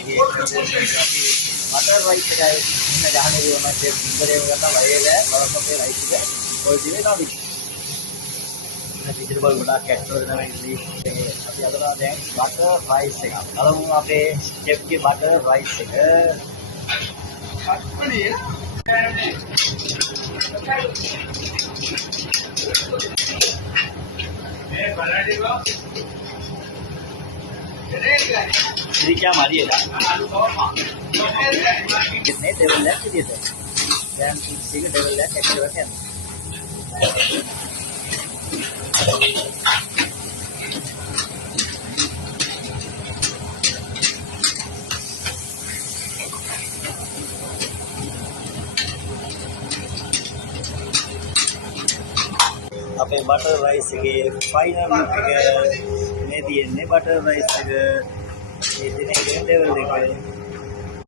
එකේ මටර් රයිස් එකයි ඉන්න ගහන විදිහම ෂෙෆ් ඉන්දරේම ගත්තා වයේද බලපොතේ රයිස් එක ඔය දිවෙනවා විජිටබල් ගොඩාක් ඇක්ටර් වෙනවා ඉතින් අපි අදලා දැන් බටර් රයිස් එක. බලමු අපේ ෂෙෆ්ගේ බටර් රයිස් එක. හත්පඩිය. මේ බලඩිවා. ini क्या मारी है कितने टेबल लेफ्ट दिए थे dan tiga टेबल लेफ्ट एक टेबल kan අපේ බටර් රයිස් එකේ ෆයිනල් ලුක් එක මේ තියෙන්නේ බටර් රයිස් එක මේ දිනේ ලෙවල් එක